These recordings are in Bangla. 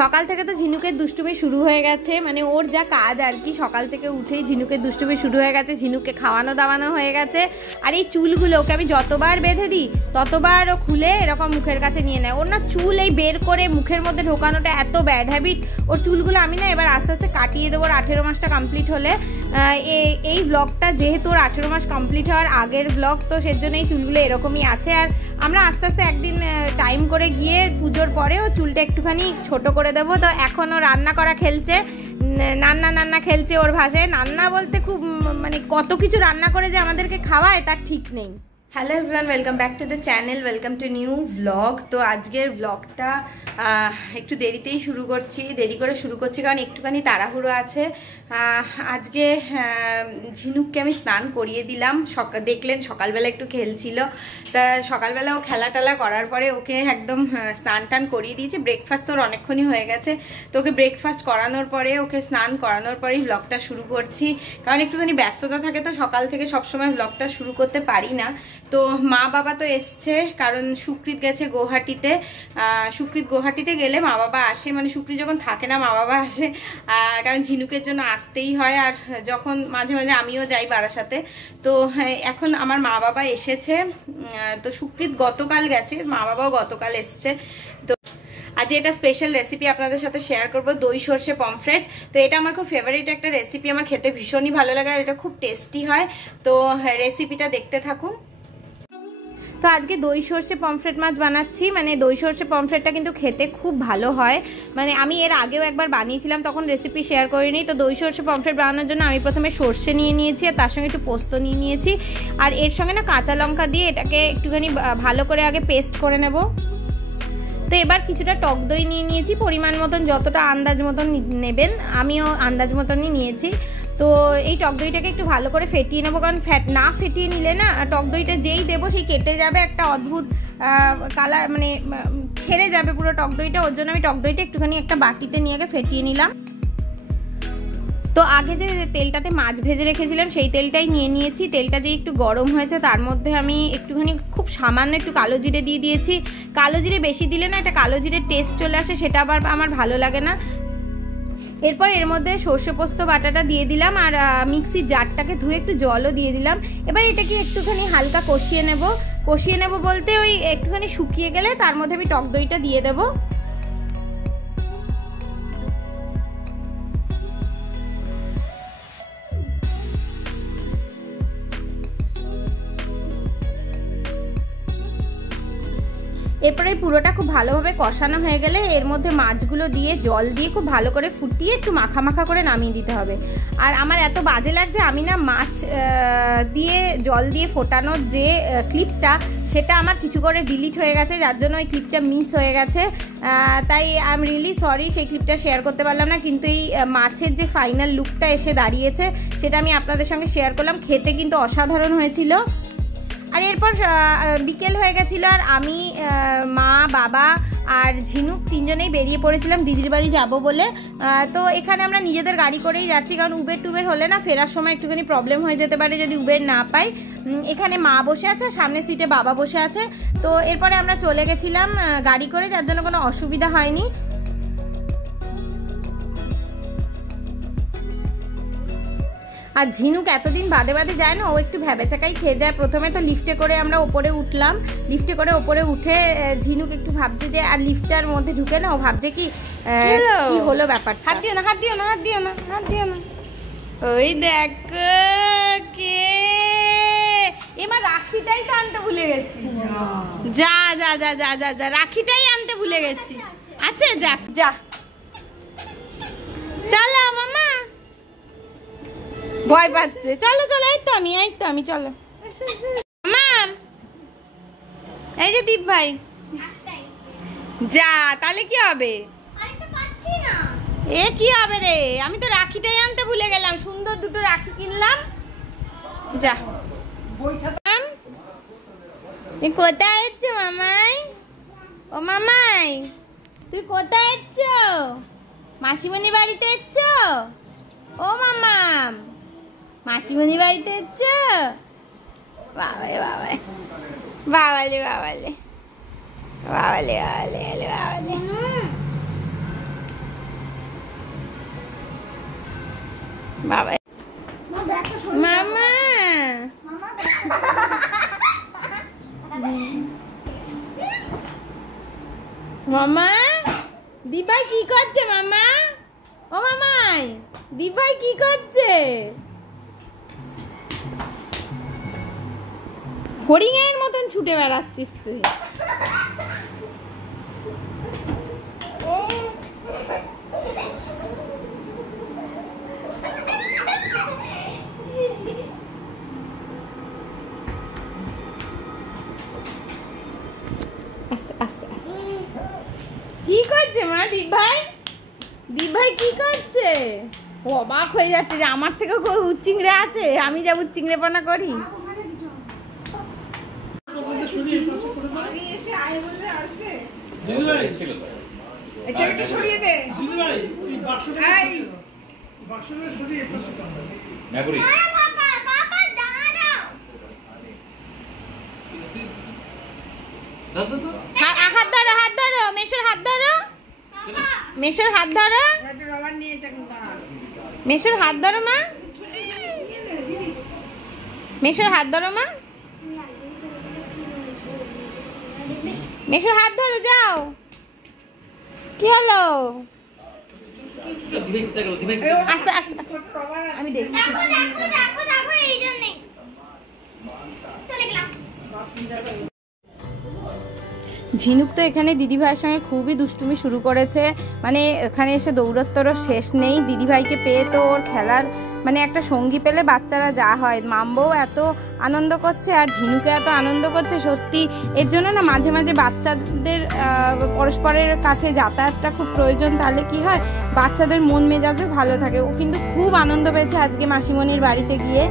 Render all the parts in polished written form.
সকাল থেকে তো ঝিনুকের দুষ্টুমি শুরু হয়ে গেছে, মানে ওর যা কাজ আর কি, সকাল থেকে উঠেই ঝিনুকের দুষ্টুমি শুরু হয়ে গেছে, ঝিনুককে খাওয়ানো দাওয়ানো হয়ে গেছে। আর এই চুলগুলো ওকে আমি যতবার বেঁধে দিই ততবার ও খুলে এরকম মুখের কাছে নিয়ে নেয়। ওর না চুল এই বের করে মুখের মধ্যে ঢোকানোটা এত ব্যাড হ্যাবিট। ওর চুলগুলো আমি না এবার আস্তে আস্তে কাটিয়ে দেবো। ওর 18 মাসটা কমপ্লিট হলে, এই ব্লগটা যেহেতু ওর 18 মাস কমপ্লিট হওয়ার আগের ব্লগ, তো সেজন্য এই চুলগুলো এরকমই আছে। আর আমরা আস্তে আস্তে একদিন টাইম করে গিয়ে পুজোর পরে ও চুলটা একটুখানি ছোট করে দেবো। তো এখনও রান্না করা খেলছে, নান্না নান্না খেলছে ওর ভাষায়। নান্না বলতে খুব মানে কত কিছু রান্না করে যে আমাদেরকে খাওয়ায় তার ঠিক নেই। Hello everyone, welcome back to the channel, welcome to new blog. তো আজকের ব্লগটা একটু দেরিতেই শুরু করছি, দেরি করে শুরু করছি কারণ একটুখানি তাড়াহুড়ো আছে। আজকে ঝিনুককে আমি স্নান করিয়ে দিলাম। দেখলেন সকালবেলা একটু খেলছিল, তা সকালবেলা ও খেলা টেলা করার পরে ওকে একদম স্নান টান করিয়ে দিয়েছি। ব্রেকফাস্ট তোর অনেকক্ষণই হয়ে গেছে, তো ওকে ব্রেকফাস্ট করানোর পরে ওকে স্নান করানোর পরেই ব্লগটা শুরু করছি। কারণ একটুখানি ব্যস্ততা থাকে তো সকাল থেকে সবসময় ব্লগটা শুরু করতে পারি না। তো মা বাবা তো এসছে, কারণ সুকৃত গেছে গুয়াহাটিতে। সুকৃত গুয়াহাটিতে গেলে মা বাবা আসে, মানে সুকৃত যখন থাকে না মা বাবা আসে, কারণ ঝিনুকের জন্য আসতেই হয়। আর যখন মাঝে মাঝে আমিও যাই বারাসাতে, তো এখন আমার মা বাবা এসেছে। তো সুকৃত গতকাল গেছে, মা বাবাও গতকাল এসছে। তো আজ এটা স্পেশাল রেসিপি আপনাদের সাথে শেয়ার করব, দই সর্ষে পমফ্রেট। তো এটা আমার খুব ফেভারিট একটা রেসিপি, আমার খেতে ভীষণই ভালো লাগে আর এটা খুব টেস্টি হয়। তো রেসিপিটা দেখতে থাকুন। তো আজকে দই সর্ষে পমফ্রেট মাছ বানাচ্ছি। মানে দই সর্ষে পমফ্রেটটা কিন্তু খেতে খুব ভালো হয়, মানে আমি এর আগেও একবার বানিয়েছিলাম, তখন রেসিপি শেয়ার করিনি। তো দই সর্ষে পমফ্রেট বানানোর জন্য আমি প্রথমে সর্ষে নিয়ে নিয়েছি আর তার সঙ্গে একটু পোস্ত নিয়ে নিয়েছি। আর এর সঙ্গে না কাঁচা লঙ্কা দিয়ে এটাকে একটুখানি ভালো করে আগে পেস্ট করে নেব। তো এবার কিছুটা টক দই নিয়ে নিয়েছি, পরিমাণ মতন, যতটা আন্দাজ মতন নেবেন, আমিও আন্দাজ মতনই নিয়েছি। তো এই টক দইটাকে একটু ভালো করে ফেটিয়ে নেবো, কারণ না ফেটিয়ে নিলে না টক দইটা যেই দেবো সেই কেটে যাবে, একটা অদ্ভুত কালার, মানে ছেড়ে যাবে পুরো টক দইটা। ওর জন্য আমি টক দইটা একটুখানি একটা বাটিতে নিয়ে আগে ফেটিয়ে নিলাম। তো আগে যে তেলটাতে মাছ ভেজে রেখেছিলাম সেই তেলটাই নিয়ে নিয়েছি। তেলটা যে একটু গরম হয়েছে তার মধ্যে আমি একটুখানি খুব সামান্য একটু কালো জিরে দিয়ে দিয়েছি। কালো জিরে বেশি দিলে না একটা কালো জিরের টেস্ট চলে আসে, সেটা আবার আমার ভালো লাগে না। এরপর এর মধ্যে সর্ষে পোস্ত বাটাটা দিয়ে দিলাম আর মিক্সির জারটাকে ধুয়ে একটু জলও দিয়ে দিলাম। এবার এটাকে একটুখানি হালকা কষিয়ে নেব বলতে ওই একটুখানি শুকিয়ে গেলে তার মধ্যে আমি টক দইটা দিয়ে দেবো। এরপরে পুরোটা খুব ভালোভাবে কষানো হয়ে গেলে এর মধ্যে মাছগুলো দিয়ে জল দিয়ে খুব ভালো করে ফুটিয়ে একটু মাখা মাখা করে নামিয়ে দিতে হবে। আর আমার এত বাজে লাগছে, আমি না মাছ দিয়ে জল দিয়ে ফোটানোর যে ক্লিপটা, সেটা আমার কিছু করে ডিলিট হয়ে গেছে, যার জন্য ওই ক্লিপটা মিস হয়ে গেছে। তাই আই এম রিয়েলি সরি, সেই ক্লিপটা শেয়ার করতে পারলাম না। কিন্তু এই মাছের যে ফাইনাল লুকটা এসে দাঁড়িয়েছে সেটা আমি আপনাদের সঙ্গে শেয়ার করলাম। খেতে কিন্তু অসাধারণ হয়েছিল। আর এরপর বিকেল হয়ে গেছিলো আর আমি, মা, বাবা আর ঝিনুক তিনজনেই বেরিয়ে পড়েছিলাম দিদির বাড়ি যাবো বলে। তো এখানে আমরা নিজেদের গাড়ি করেই যাচ্ছি, কারণ উবের টুবের হলে না ফেরার সময় একটুখানি প্রবলেম হয়ে যেতে পারে যদি উবের না পাই। এখানে মা বসে আছে, সামনের সিটে বাবা বসে আছে। তো এরপরে আমরা চলে গেছিলাম গাড়ি করে, যার জন্য কোনো অসুবিধা হয়নি। আর ঝিনুক এতদিন বাদে বাদে যায় না, ও একটু ভ্যাবেচাকাই খেয়ে যায়। প্রথমে তো লিফটে করে আমরা ওপরে উঠলাম, লিফটে করে ওপরে উঠে ঝিনুক একটু ভাবছে যে, আর লিফটার মধ্যে ঢুকে না ও ভাবছে কি হলো ব্যাপার। হাত দিও না, হাত দিও না, হাত দিও না, হাত দিও না। ওই দেখ কে, এবার রাখিটাই তো আনতে ভুলে গেছি। যা যা যা যা যা যা, রাখিটাই আনতে ভুলে গেছি। আচ্ছা যা যা, চলো মামা, ভয় পাচ্ছে। চলো চলো, এই তো আমি চলো মাম। এই যে দীপ ভাই, যা, তাহলে কি হবে? এ কি হবে রে, আমি তো রাখিটাই আনতে ভুলে গেলাম। সুন্দর দুটো রাখি কিনলাম। যা, তুই কোথায় এসছো মামাই? ও মামাই, তুই কোথায় এসছো? মাসিমণি বাড়িতে এসছো? ও মামাম, মাসিমণি বাড়িতে এসছো? বাবালে বাবালে বাবালে বাবালে বাবালে বাবালে বাবালে। বাবা মামা মামা দিভাই কি করছে মামা? ও মামাই দিভাই কি করছে? হরিণের মতন ছুটে বেড়াচ্ছিস তুই। আস্তে আস্তে আস্তে কি করছে মা দিভাই? দিভাই কি করছে? অবাক হয়ে যাচ্ছে যে আমার থেকে উচ্চিংড়ে আছে, আমি যা উচ্চিংড়েপনা করি। হাত ধরো, হাত ধরো, মেশোর হাত ধরো, মেশোর হাত ধরো, মেশোর হাত ধরো মা, মেশোর হাত ধরো মা, মেশোর হাত ধরো, যাও। কি হলো? আস্তে আস্তে আমি দেখি। ঝিনুক তো এখানে দিদিভাইয়ের সঙ্গে খুবই দুষ্টুমি শুরু করেছে, মানে এখানে এসে দৌড়াত্তরও শেষ নেই। দিদিভাইকে পেয়ে তো ওর খেলার মানে একটা সঙ্গী পেলে বাচ্চারা যা হয়, মাম্বও এত আনন্দ করছে আর ঝিনুকে এত আনন্দ করছে সত্যি। এর জন্য না মাঝে মাঝে বাচ্চাদের পরস্পরের কাছে যাতায়াতটা খুব প্রয়োজন, তাহলে কি হয় বাচ্চাদের মন মেজাজও ভালো থাকে। ও কিন্তু খুব আনন্দ পেয়েছে আজকে মাসিমণির বাড়িতে গিয়ে।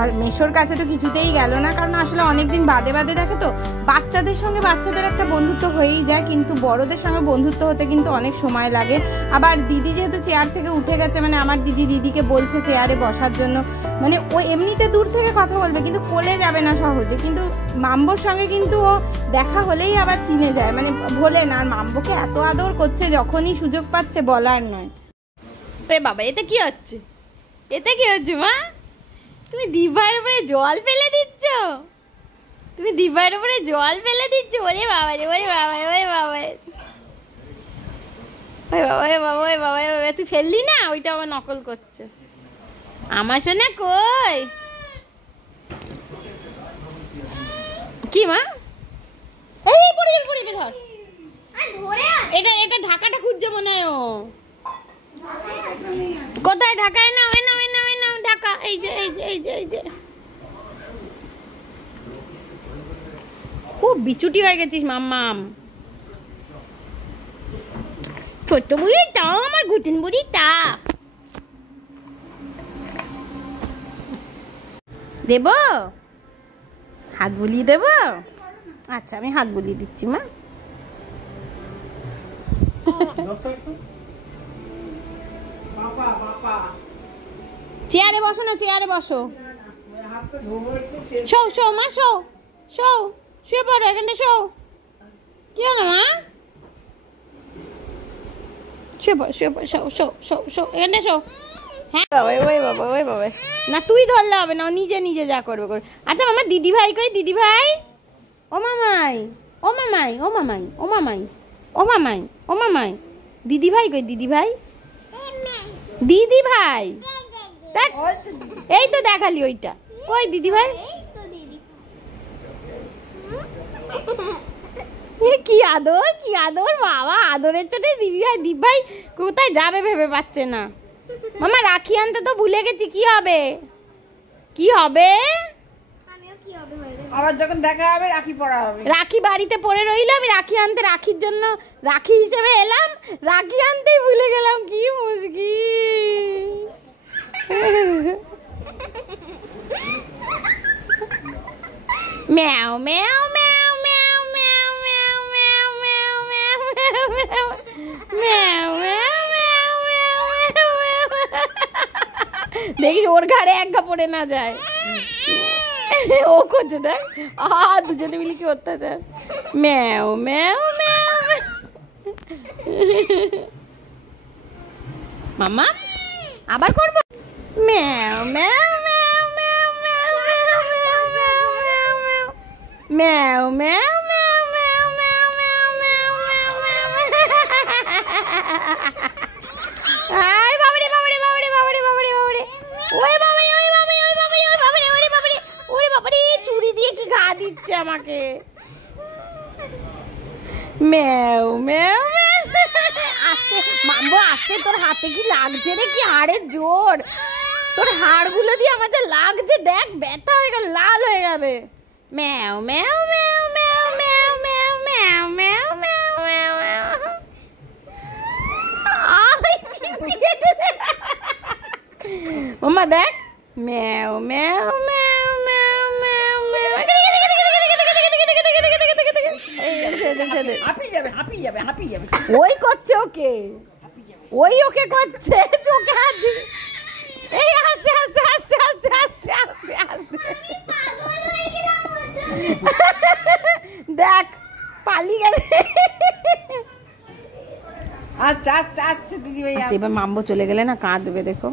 আর মেশোর কাছে তো কিছুতেই গেল না, কারণ আসলে অনেকদিন বাদে বাদে দেখে তো। বাচ্চাদের সঙ্গে বাচ্চাদের একটা বন্ধুত্ব হয়েই যায়, কিন্তু বড়দের সঙ্গে বন্ধুত্ব হতে কিন্তু অনেক সময় লাগে। আবার দিদি যেহেতু চেয়ার থেকে উঠে গেছে, মানে আমার দিদিকে বলছে চেয়ারে বসার জন্য, মানে ও এমনিতে দূর থেকে কথা বলবে কিন্তু কোলে যাবে না সহজে। কিন্তু মাম্বোর সঙ্গে কিন্তু ও দেখা হলেই আবার চিনে যায়, মানে ভোলে না। আর মাম্বোকে এত আদর করছে যখনই সুযোগ পাচ্ছে, বলার নয়। বাবা এতে কি হচ্ছে? এতে কি হচ্ছে মা? তুমি দিভাইয়ের উপরে জল ফেলে দিচ্ছ, তুমি দিভাইয়ের উপরে জল ফেলে দিচ্ছ। ওরে বাবা রে, ওরে বাবা, ওরে বাবা, ওরে বাবা, ওরে বাবা, ওরে বাবা, তুই ফেললি না? ওইটা আবার নকল করছে। আমার শোনা কই? কি মা? এই পড়ে যাবে, পড়ে যাবে, ধর। এটা এটা ঢাকাটা খুঁজছে মনে হয় ও। কোথায় ঢাকায়? না ওই না, ওই না, ওই না ঢাকা। এই যে এই যে এই যে এই যে খুব বিচুটি হয়ে গেছিস মাম্মাম। ছোট্ট বুড়ি তা, আমার ঘুটুন বুড়ি তা। দেব হাত বুলিয়ে দেব? আচ্ছা আমি হাত বুলিয়ে দিচ্ছি মা। চেয়ারে বসো না, চেয়ারে বসো। শো শো মা, শো শো, শুয়ে পড়ো এখানটা, শো। কি হলো মা? শুয়ে পড়ো, শুয়ে পড়ো, শো শো শো শো, এখানটা শো। হ্যাঁ বাবা, ওই বাবা, ওই বাবা, না তুই ধরলে হবে না, ও নিজে নিজে যা করবে করবে। আচ্ছা মামা দিদি ভাই কই? দিদি ভাই, ও মামাই, ও মামাই, ও মামাই, ও মামাই, ও মামাই, ও মামাই, দিদি ভাই কই? দিদি ভাই, দিদি ভাই, এই তো দেখালি ওইটা, কই দিদি ভাই? কি আদর, কি আদর বাবা, আদরের চোটে দিদি ভাই। দিদি ভাই কোথায় যাবে ভেবে পাচ্ছে না। মামা রাখি আনতে তো ভুলে গেছি, কি হবে? কি হবে? আবার যখন দেখা হবে রাখি পরা হবে। রাখি বাড়িতে পড়ে রইল, আমি রাখি আনতে, রাখির জন্য রাখি হিসেবে এলাম, রাখি আনতেই ভুলে গেলাম। কি মুশকিল। ম্যাও ম্যাও ম্যাও ম্যাও ম্যাও ম্যাও ম্যাও ম্যাও ম্যাও ম্যাও ম্যাও ম্যাও ম্যাও ম্যাও। দেখিস ওর ঘাড়ে এক ঘা পড়ে না যায়। ও করছে দেখ, দুজনে মিলে কি অত্যাচার। ম্যাও ম্যাও ম্যাও। মামা আবার করবো? ম্যাও ম্যাও ম্যাও ম্যাও ম্যাও ম্যাও ম্যাও ম্যাও ম্যাও ম্যাও ম্যাও ম্যাও ম্যাও ম্যাও ম্যাও আই বাবারে বাবারে বাবারে বাবারে বাবারে বাবারে ওই বাবারে ওই বাবারে ওই বাবারে ওই বাবারে ওরে বাবারে ওরে বাবারে চুড়ি দিয়ে কি ঘা দিচ্ছে আমাকে ম্যাও ম্যাও আস্তে মাম্বো আস্তে তোর হাতে কি লাগছে রে কি হাড়ের জোর তোর হাড়গুলো দিয়ে আমার যা লাগছে দেখ ব্যথা হয়ে গেল লাল হয়ে যাবে ম্যাও ম্যাও ম্যাও ম্যাও ম্যাও ম্যাও ম্যাও ম্যাও ম্যাও ম্যাও ম্যাও মাম্মা দেখ ম্যাও ম্যাও ম্যাও ম্যাও ম্যাও ম্যাও ওই করছে ওকে ওই ওকে করছে চোখে হাত দিয়ে এই আস্তে আস্তে আস্তে আস্তে আস্তে আস্তে আস্তে দেখ পালিয়ে গেছে আচ্ছা আচ্ছা আচ্ছা দিদি ভাই এবার মাম্বো চলে গেলে না কাঁদবে দেখো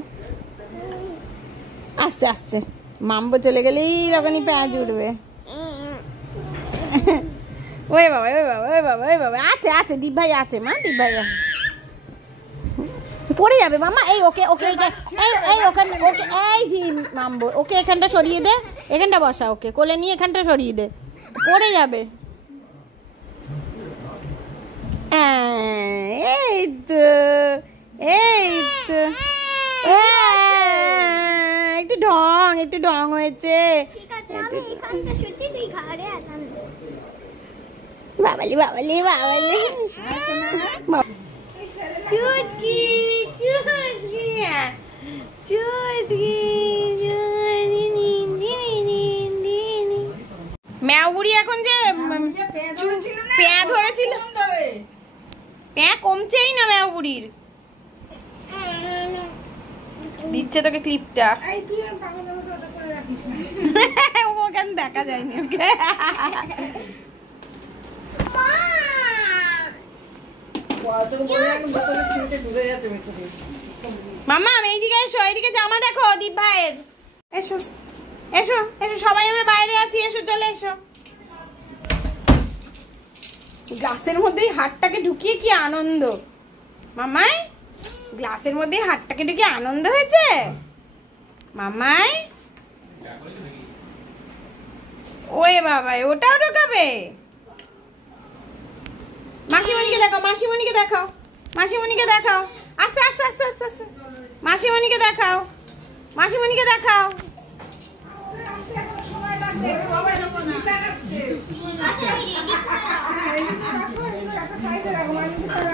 আস্তে আস্তে মাম্বো চলে গেলেই তখনই প্যাঁচ উঠবে ওই বাবা ওই বাবা ওই বাবা ওই বাবা আছে আছে দীপ ভাই আছে মা দীপ ভাই পড়ে যাবে মামা এই ওকে ওকে এই ওখানে ওকে এই জি মাম্বো ওকে এখানটা সরিয়ে দে এখানটা বসা ওকে কোলে নিয়ে এখানটা সরিয়ে দে পড়ে যাবে এই তো এই তো একটু ঢং হয়েছে বাবালি বাবালি বাবালি চুটকি চুটকি চুটকি ম্যাও বুড়ি এখন যে প্যা ধরেছিল প্যা কমছেই না ম্যাও বুড়ির দিচ্ছে তোকে ক্লিপটা ওখানে দেখা যায়নি ওকে মামা এইদিকে এসো এইদিকে জামা দেখো দীপ ভাইয়ের এসো এসো এসো সবাই আমরা বাইরে আছি এসো চলে এসো গ্লাসের মধ্যে হাতটাকে ঢুকিয়ে কি আনন্দ মামাই গ্লাসের মধ্যে হাতটাকে ঢুকিয়ে আনন্দ হয়েছে মামাই ওয়ে বাবাই ওটাও ঢোকাবে মাসিমণিকে দেখাও মাসিমণিকে দেখাও মাসিমণিকে দেখাও আস্তে আস্তে আস্তে আস্তে আস্তে মাসিমণিকে দেখাও মাসিমণিকে দেখাও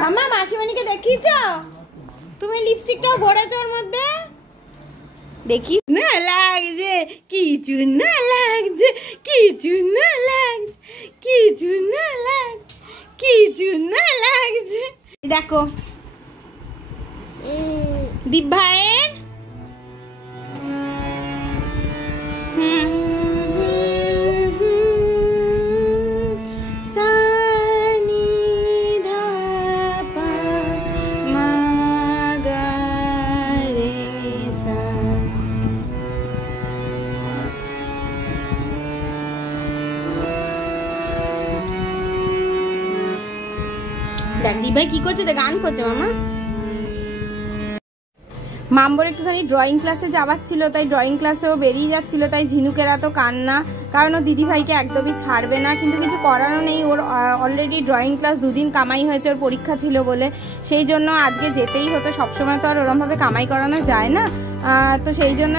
মামা মাসিমণিকে দেখিয়েছ তুমি লিপস্টিকটাও ভরেছ ওর মধ্যে দেখি না লাগছে কিছু না লাগছে কিছু না লাগছে কিছু না লাগছে কিছু না লাগছে দেখো দীপ ভাইয়ের দেখ দীপ ভাই কি করছে গান করছে মামা মাম্বোর একটুখানি ড্রয়িং ক্লাসে যাবার ছিল তাই ড্রয়িং ক্লাসেও বেরিয়ে যাচ্ছিল তাই ঝিনুকের এত কান্না কারণ ও দিদিভাইকে একদমই ছাড়বে না কিন্তু কিছু করারও নেই ওর অলরেডি ড্রয়িং ক্লাস দুদিন কামাই হয়েছে ওর পরীক্ষা ছিল বলে সেই জন্য আজকে যেতেই হতো সবসময় তো আর ওরমভাবে কামাই করানো যায় না তো সেই জন্য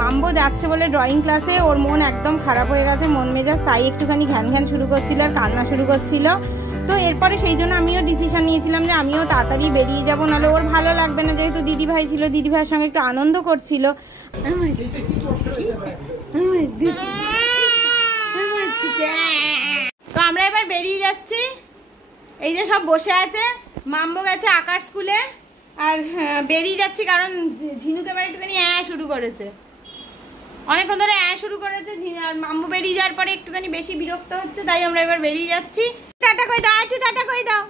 মাম্বো যাচ্ছে বলে ড্রয়িং ক্লাসে ওর মন একদম খারাপ হয়ে গেছে মন মেজাজ তাই একটুখানি ঘ্যান ঘ্যান শুরু করছিল আর কান্না শুরু করছিল তো এরপরে সেই জন্য আমিও ডিসিশন নিয়েছিলাম যে আমিও তাড়াতাড়ি বেরিয়ে যাবো নাহলে ওর ভালো লাগবে না যেহেতু দিদিভাই ছিল দিদিভাইয়ের সঙ্গে একটু আনন্দ করছিল তো আমরা এবার বেরিয়ে যাচ্ছি এই যে সব বসে আছে মাম্বো গেছে আঁকার স্কুলে আর বেরিয়ে যাচ্ছি কারণ ঝিনুক এবার একটুখানি শুরু করেছে অনেকক্ষণ ধরে শুরু করেছে আর মাম্বু বেরিয়ে যাওয়ার পরে একটুখানি বেশি বিরক্ত হচ্ছে তাই আমরা এবার বেরিয়ে যাচ্ছি টাটা কই দাও একটু টাটা কই দাও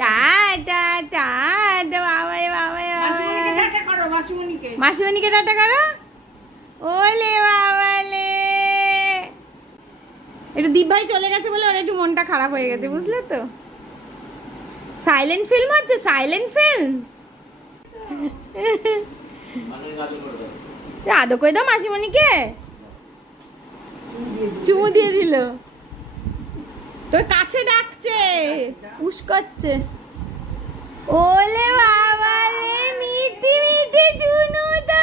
টাটা টাটা বাবারে বাবারে মাসিমণিকে টাটা করো, মাসিমণিকে। মাসিমণিকে টাটা করো। ওলে বাবালে, একটু দীপ ভাই চলে গেছে বলে ওর একটু মনটা খারাপ হয়ে গেছে, বুঝলে তো। সাইলেন্ট ফিল্ম হচ্ছে, সাইলেন্ট ফিল্ম। আদর করে দাও মাসিমণিকে। চুমু দিয়ে দিল। তোর কাছে ডাকছে, উস করছে। ওলে বাবা রে, মিটি মিটি চুনু তো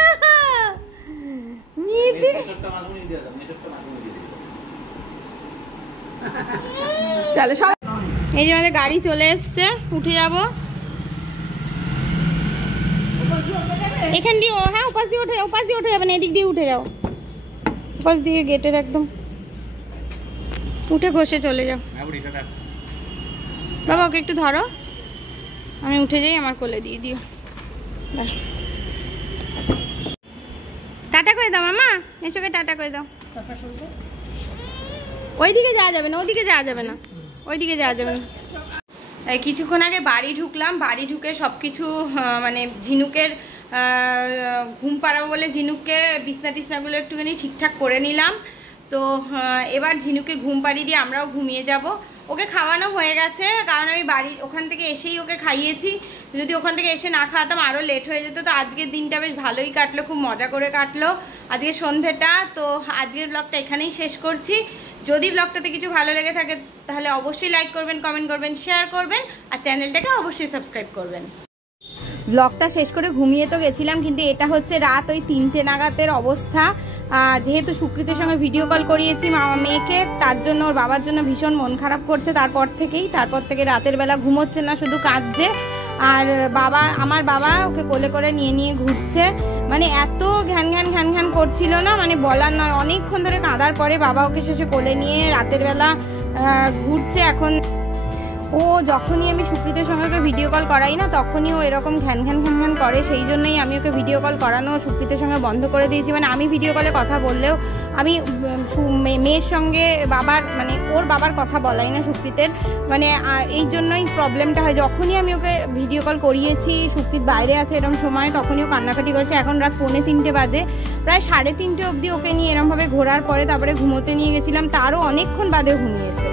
মিটি। চলো সব, এই যে আমাদের গাড়ি চলে এসছে, উঠে যাবো। এখান দিয়ে, হ্যাঁ ওপাশ দিয়ে উঠে, ওপাশ দিয়ে উঠে যাবে না, এদিক দিয়ে উঠে যাও, ওপাশ দিয়ে গেটের একদম উঠে ঘষে চলে যাও। বাবা ওকে একটু ধরো, আমি উঠে যাই, আমার কোলে দিয়ে দিও। টাটা করে দাও মামা, এসোকে টাটা করে দাও। ওইদিকে যাওয়া যাবে না, ওইদিকে যাওয়া যাবে না, ওইদিকে যাওয়া যাবে না। তাই কিছুক্ষণ আগে বাড়ি ঢুকলাম, বাড়ি ঢুকে সব কিছু মানে ঝিনুকের ঘুম পাড়াবো বলে ঝিনুককে বিছনা টিছনাগুলো একটুখানি ঠিকঠাক করে নিলাম। তো এবার ঝিনুকে ঘুম পাড়িয়ে দিয়ে আমরাও ঘুমিয়ে যাব। ওকে খাওয়ানো হয়ে গেছে, কারণ আমি বাড়ি ওখান থেকে এসেই ওকে খাইয়েছি। যদি ওখান থেকে এসে না খাওয়াতাম আরও লেট হয়ে যেত। তো আজকের দিনটা বেশ ভালোই কাটলো, খুব মজা করে কাটলো আজকে সন্ধ্যেটা। তো আজকের ব্লগটা এখানেই শেষ করছি। যদি ব্লগটাতে কিছু ভালো লেগে থাকে তাহলে অবশ্যই লাইক করবেন, কমেন্ট করবেন, শেয়ার করবেন, আর চ্যানেলটাকে অবশ্যই সাবস্ক্রাইব করবেন। ব্লগটা শেষ করে ঘুমিয়ে তো গেছিলাম, কিন্তু এটা হচ্ছে রাত ওই 3টে নাগাদের অবস্থা। যেহেতু সুকৃতির সঙ্গে ভিডিও কল করিয়েছি মেয়েকে, তার জন্য ওর বাবার জন্য ভীষণ মন খারাপ করছে। তারপর থেকে রাতের বেলা ঘুমোচ্ছে না, শুধু কাঁদছে। আর আমার বাবা ওকে কোলে করে নিয়ে ঘুরছে, মানে এত ঘ্যান ঘ্যান ঘ্যান ঘ্যান করছিল না, মানে বলার নয়। অনেকক্ষণ ধরে কাঁদার পরে বাবা ওকে শেষে কোলে নিয়ে রাতের বেলা ঘুরছে। এখন ও যখনই আমি সুকৃতির সঙ্গে ওকে ভিডিও কল করাই না, তখনই ও এরকম ঘ্যান ঘ্যান ঘ্যান ঘ্যান করে। সেই জন্যই আমি ওকে ভিডিও কল করানো সুকৃতির সঙ্গে বন্ধ করে দিয়েছি। মানে আমি ভিডিও কলে কথা বললেও আমি মেয়ের সঙ্গে মানে ওর বাবার কথা বলাই না সুকৃতের, মানে এই জন্যই প্রবলেমটা হয়। যখনই আমি ওকে ভিডিও কল করিয়েছি, সুকৃত বাইরে আছে এরকম সময়, তখনই ও কান্নাকাটি করছে। এখন রাত 2:45 বাজে, প্রায় 3:30 অবধি ওকে নিয়ে এরমভাবে ঘোরার পরে তারপরে ঘুমোতে নিয়ে গেছিলাম, তারও অনেকক্ষণ বাদে ঘুমিয়েছে।